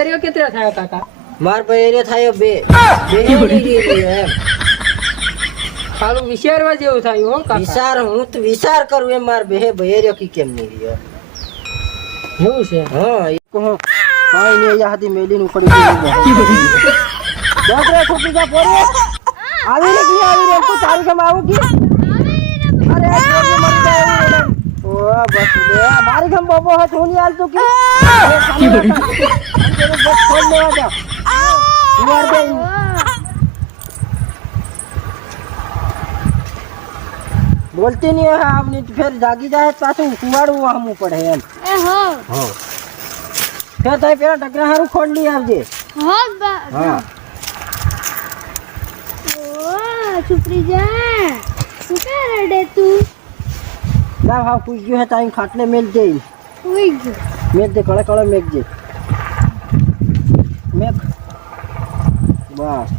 એરિયો કેટલા થયા કાકા? માર ભાઈ એરિયો થયો બે એમ. સારું વિચારવા જેવું થયું હો કાકા. વિચાર હું તો વિચાર કરું એમ માર બે એરિયો કી કેમ નહીં રહ્યો. એવું છે? હા એ કહો કાઈ નહીં અહીંયા હતી મેલીન ઉખડી ગઈ. ડોકરે છોટી જા પોરે આવી રે કી આવી રે તું તારી ગમ આવું કી અરે આ છોડી મરી જાય ઓ બસ લે મારી ગમ બોબો હે ધોની હાલ તું કી બસ છોડ લેવા જા યાર દે बोलती नहीं है आपने फिर जागी जाए पाछू कुवाड़ू हमू पड़े एम ए हो हां फिर तय पेरा टकरा हारू खोल ली आवजे हो हां ओ चुपरी जा तू क्या रडे तू ला हां कुछ जो है टाइम खाटले मेल दे हुई गयो मेल दे कळे कळे मेल दे मेक बस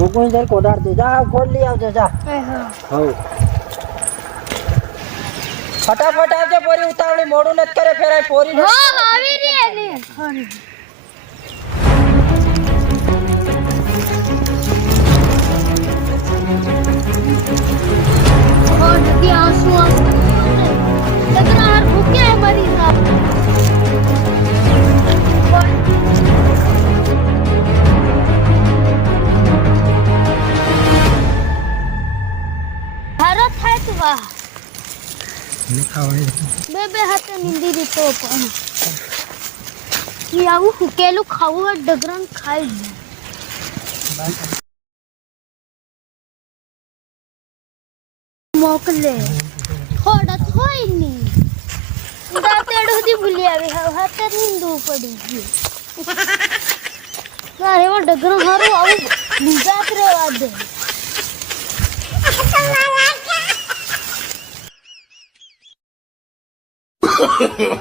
कोई इधर कोडार दे जा खोल ली आवजे जा ए हो हो फटाफट आवजे पोरी उतावળી મોડું નત કરે ફેરાય પોરી हो આવી રે ને और नदी आंसू आंसू लग रहा है भूखे है मरी साहब ભારત થાય તો વાહ બે હાથે નિંદી દીધો પણ આવું હુકેલું ખાવું હોય ડગરન ખાઈ જ મોકલે થોડા થોઈ નહીં દાંતેડ સુધી ભૂલી આવી હાથે નીંદવું પડી ગયું તારે એવા ડગરન હારું આવું નિજાત રહેવા દે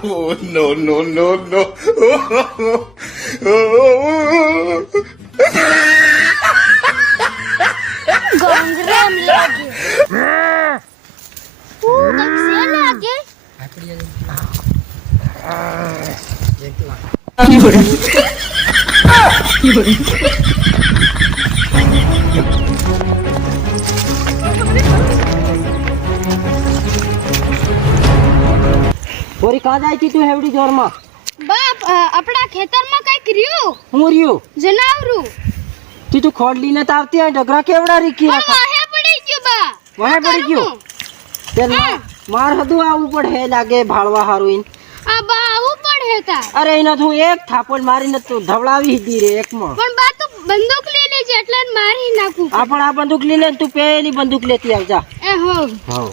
Oh, no, no, no, no. ગંગરામ લાગે કક્ષે લાગે પોરી કા જાય તી તું હેવડી જોરમાં બાપ આપણા ખેતરમાં કઈક રહ્યું હું રહ્યો જનાવરું તી તું ખોડ લીને તો આવતી આ ડગરા કેવડા રીકી પણ રાખા વાહે પડી ગયું બા વાહે પડી ગયું તે માર હદું આવું પડે લાગે ભાળવા હારું ઈન આ બા આવું પડે તા અરે એનો તું એક થાપડ મારીને તું ધવડાવી દી રે એકમાં પણ બા તું બંદૂક લઈ લેજે એટલે જ મારી નાખું આ બંદૂક લઈ લે તું પેલી બંદૂક લેતી આવજા એ હો હા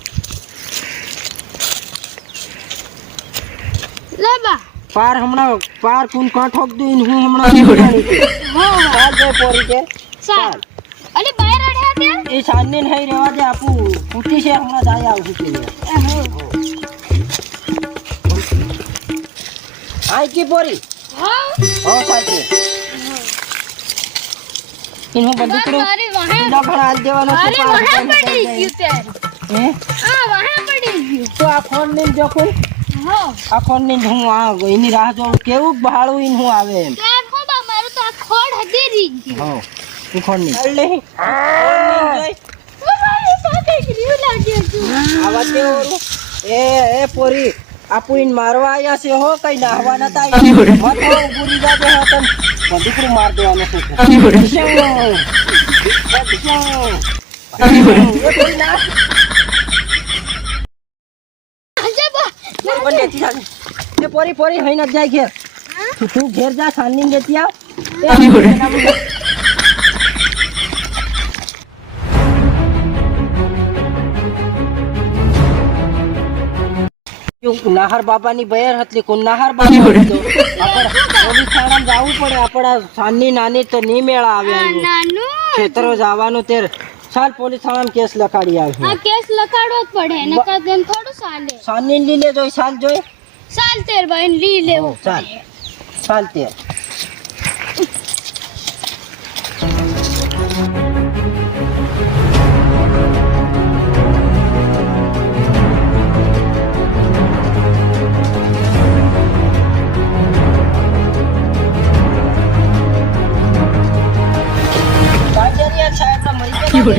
લે બા પાર હમણાં પાર કુન કા ઠોક દઉં હું હમણાં જાણી છે હો ચાલ દે પોરી કે ચાલ અલે બહાર અડ્યા તે એ સાંજને નહીં રહેવા દે આપું ફૂટી છે હમણાં જાય આવશું કે એ હો આઈ કી પોરી હો હો સાચે ઇન હું બંદૂક લો મારી વાહે દફણ હાલ દેવાનો છે અરે વાહે પડી ગયું તે હે આ વાહે પડી ગયું તો આ ફોન લઈને જો કોઈ હો આ ફોન લઈને હું આ એની રાહ જોઉં કેવું ભાડું ઈન હું આવે એમ ત્યાર હો બા મારું તો આ ખોડ હદી રહી ગયું હા તું ફોન નહીં ચાલ લે મારી પાસે ગ્રીવ લાગ્યો તું આવા દે ઓરું એ પોરી આપુ ઈન મારવા આયા છે હો કઈ નાહવા નતા મત હો ગુરી જાગે હતન દીકરું માર દેવાનો છે પોરી પોરી હઈ ન જાય ઘેર તું ઘેર જા સાની લેતી આવ નાહર બાબાની બયર હતી કોણ નાહર બાબા હતો પોલીસ થાણામાં જવું પડે આપણા સાની નાની તો નહીં મેળા આવે નાનું ખેતરો જવાનું તે સાલ પોલીસ થાણામાં કેસ લખાડી આવે આ કેસ લખાડવો જ પડે નકર તેમ થોડું ચાલે સાની લઈ લે જોઈ સાલ જોઈ ચાલ તેર ભાઈ લઈ લેવું ચાલ ચાલ તે મોટો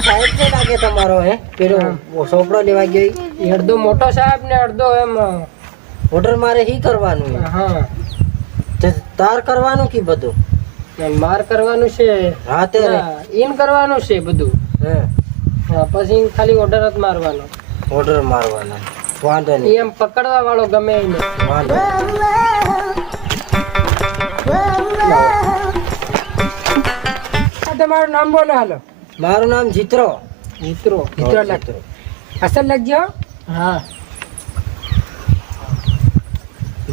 સાહેબ ને લાગે તમારો હે પેલો સોપડો લેવા ગયો ઈ? અડધો મોટો સાહેબ ને અડધો એમ ઓર્ડર મારે હી કરવાનું હે. હા તે તાર કરવાનું કે બધું એમ માર કરવાનું છે હા તે ઇન કરવાનું છે બધું હે હા પછી ઈન ખાલી ઓર્ડર જ મારવાનો ઓર્ડર મારવાનો વાંધો ઈ નહીં એમ પકડવા વાળો ગમે એને વાંધો નહીં. તમારું નામ બોલો હાલો મારું નામ જીત્રો મિત્રો જીત્રો લાગતો અસલ લખજો હા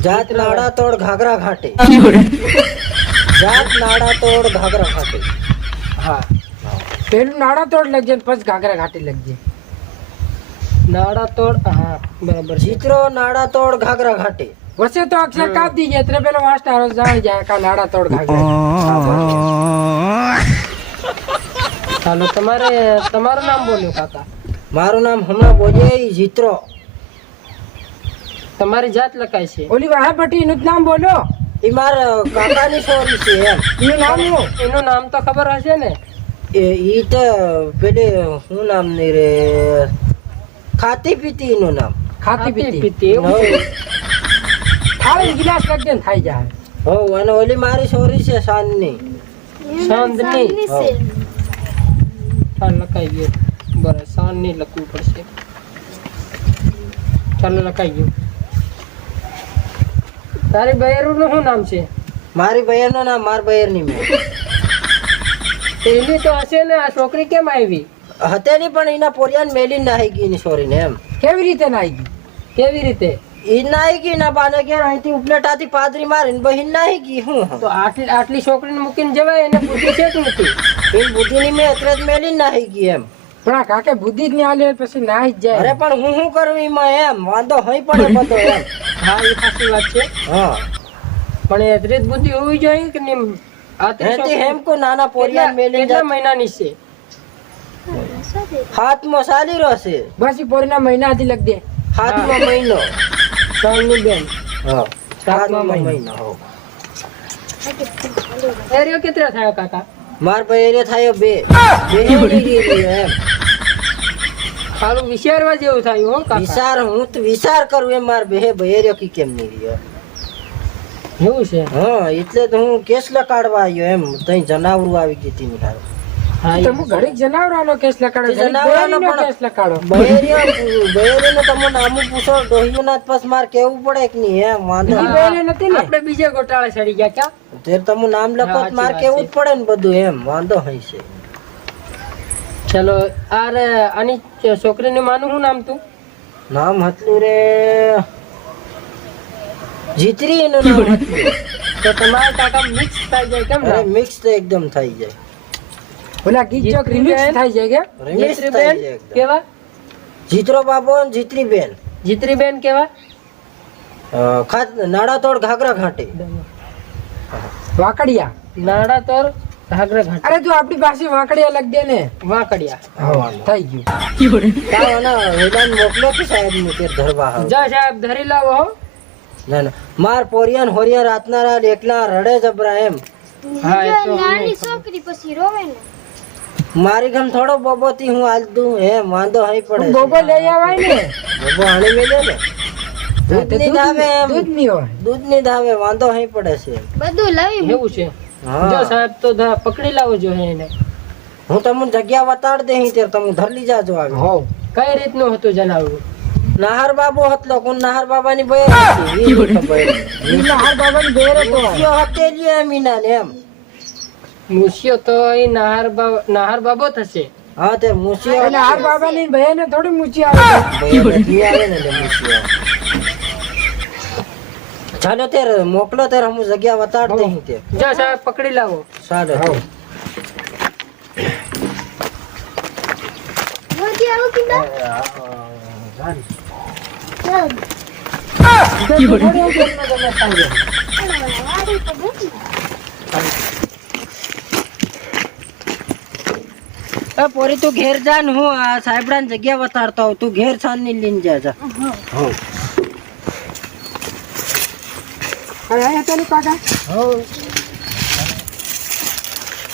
જાત નાડા તોડ ઘાઘરા ઘાટે જાત નાડા તોડ ઘાઘરા ઘાટે હા પેલું નાડા તોડ લખજે ને પછી ઘાઘરા ઘાટી લખજે નાડા તોડ હા બરાબર છે જીત્રો નાડા તોડ ઘાઘરા ઘાટે વસે તો અક્ષર કાપ દીજે એટલે પેલો માસ્ટર જાણી જાય કા નાડા તોડ ઘાઘરા ચાલો તમારું નામ બોલ્યો કાકા મારું નામ હમણાં બોલે જીત્રો તમારી જાત લખાય છે ઓલી વાહપટ્ટી નું નામ બોલો ઈ મારા કાકાની છોરી છે એમ એનું નામ શું? એનું નામ તો ખબર હશે ને ઈ તો પેલે શું નામ ની રે ખાતી પીતી નું નામ ખાતી પીતી પીતી એવું છે. થાળી ગિલાસ લખજે ને ખાઈ જાય હો અને ઓલી મારી છોરી છે સાંજની સાંજની હા. ચાલ લખાઈ ગયું બરાબર સાંજની લખવું પડશે ચાલો લખાઈ ગયું તારી બહેરું નું શું નામ છે મારી બહેર નું નામ માર બહેર ની મેં પેલી તો હશે ને આ છોકરી કેમ આવી હતેની પણ એના પોરિયાન મેલી નાહી ગઈ ની છોરી ને એમ કેવી રીતે નાઈ ગઈ કેવી રીતે ઈ નાહી ગઈ ના બાને કે અહીંથી ઉપલેટાથી પાદરી મારીને બહીન નાહી ગઈ હું તો આટલી છોકરીને મૂકીને જવાય એને બુદ્ધિ છે કે નથી એ બુદ્ધિની મેં અત્રે જ મેલી નાહી ગઈ એમ પણ આ કાકે બુદ્ધિ જ નહીં આલે પછી નાઈ જ અરે જાય પણ હું કરું એમાં એમ વાંધો હઈ પડે બધો એમ હા એ સાચી વાત છે હા પણ એ એટલી જ બુદ્ધિ હોવી જોઈએ કે નહીં એથી હેમ કો નાના પોરિયાન મેલી કેટલા મહિનાની છે હાથમાં ચાલી રહ્યો છે બસ ઈ પોરીના મહિના હતી લખ દે હાથમાં મહિનો સાંજની બેન હા સાતમા હાથમાં મહિનો. મહિનો હો. એરિયો કેટલા થયા કાકા માર બહેરે થાયો બે બેહેરી ગઈ એમ સારું વિચારવા જેવું થયું હો કાકા હું તો વિચાર કરું એમ માર બહેર્યો કી કેમ નહીં રહ્યો એવું છે હા એટલે તો હું કેસ લગાડવા આવ્યો એમ તઈ જનાવરું આવી ગઈ હતી ઉઠાડો હા તમે ઘડીક જનાવરાનો કેસ લખાડો ઘડીક જનાવરાનો બેરીનો પણ- કેસ લખાડો બહેરીને તમે નામું પૂછો ડોહીના પાસ માર કેવું પડે કે નહીં એમ વાંધો ઈ બેરી નથી ને આપણે બીજે ગોટાળે ચડી ગયા ક્યાં તે તમે નામ લખો તો સાચી માર વાત કેવું જ છે. પડે ને બધું એમ વાંધો હઈ છે ચલો આની છોકરીનું માનું શું નામ તું નામ હતું રે જીતરી એનું નામ હતું તો તમારા કાકા મિક્સ થઈ જાય કેમ અરે ને મિક્સ તો એકદમ થઈ જાય ઓલા ગીત ચોક જીતરી રિમિક્સ બેન. થાય છે કે Remix થઈ જીતરીબેન જાય એકદમ. કેવા જીતરો બાબો અને જીતરી બેન જીતરીબેન કેવા નાડા તોડ ઘાઘરા ઘાટે વાકડિયા નાડા તોર ઘાઘરા ઘાટ અરે તું આપણી પાસે વાકડિયા લખ દે ને વાંકડિયા થઈ ગયું તાવ આના વેલાન મોકલો કે સાહેબ ને તે ધરવા આવે. જા સાહેબ ધરી લાવો હો ના ના માર પોરિયાન હોરિયા રાતના રાત એકલા રડે જબરા એમ હા એ તો નાની છોકરી પછી રોવે ને મારી ગમ થોડો બોબોથી હું હાલ દઉં એમ વાંધો હઈ પડે ગોગો લઈ આવાય ને બોબો હાણી મેલે ને દૂધ ની ધાવે એમ દૂધ નહીં હોય દૂધ ની ધાવે વાંધો હઈ પડે છે બધું લઈ એવું છે હા જો સાહેબ તો પકડી લાવો જોઈએ એને હું તમને જગ્યા વતાડ દે ત્યારે તમે ધરલી જાજો આવે હોવ કઈ રીતનું હતું જણાવવું નાહર બાબો હતો કોણ નાહર બાબાની બહેર હતી ઈ ખબર ઈ નાહર બાબાની બેર હતો યો હતેલી એમ ઈના ને એમ મૂછ્યો તો એ નાહર બાબો થશે હા તે મુસિયો એટલે નાહર બાબાની બહેને થોડી મૂચી આવે બહેર આવે ને એટલે મુસિયો ચાલો ત્યારે મોકલો ત્યારે હું જગ્યા વતાડ દે તે જો સાહેબ પકડી લાવો સારું મોદી આવું કીધા ચાલ વાડી તો બેઠી પોરી તું ઘેર જા ને હું આ સાહેબડા ની જગ્યા વતાડતો હોઉં તું ઘેર છાન ની લઈને જા હો અહીંયા ચાલી કાકા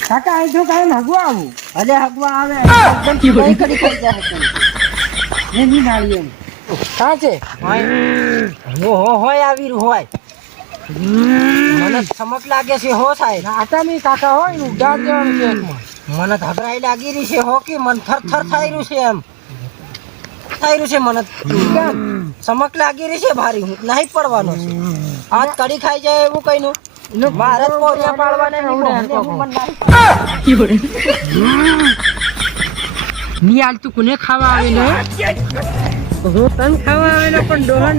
કાકા અહીં જો કાંઈ નાગવા આવું અલે હગવા આવે એકદમ કઈ કડી ખાઈ જાય છે ને ની નાળી એમ કાં છે હોય આવી રહ્યું હોય મને ચમક લાગે છે હો સાહેબ આટામી કાકા હોય ને ઉડાડ દેવાનું છે એકમાં મને ધગરાઈ લાગી રહી છે હો કે મન થર થઈ રહ્યું છે એમ થઈ રહ્યું છે મને ચમક લાગી રહી છે ભારી હું નહીં પડવાનો છે આજ કડી ખાઈ જાય એવું કઈ નું મારે જ પોરિયા પાડવાના નહીં ની આલ તું કોને ખાવા આવેલો હું તન ખાવા આવેલો પણ ડોહન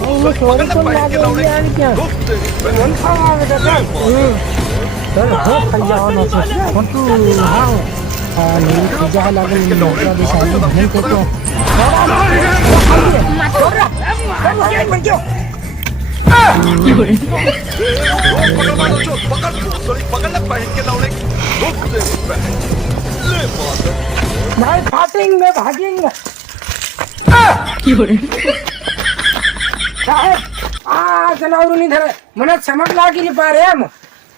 હું સોરી તો લાગે એવી આવી ક્યાં ડોહન ખાવા આવે તો ચાલ ચાલ હો ખાઈ જવાનો છે પણ તું હા નહીં બીજા લાગે નોકરા દેખાય ભૂલ કે તો भाई फाटिंग में भागेंगे साहेब आ जनावरू नहीं धरे મને ચમક લાગી ની પાર એમ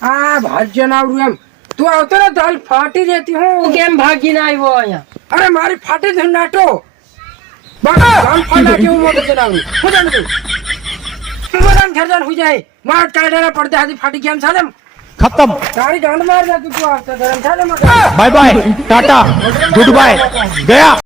આ ભાગ જનાવરું એમ તું આવતો ને તો હાલ ફાટી જતી હું કેમ ભાગીને આવ્યો અહીંયા અરે મારી ફાટી જ નાટો બસ હાલ ફાટા કેવું મોટું જનાવરું હું જાણ તું મરન ઘરદાર હો જાય માર ટાયડા પડતે હાથી ફાટી કેમ ચાલે खत्म તારી ગાંડ માર જા તું આવતો ધરમ ચાલે મગર bye bye tata goodbye गया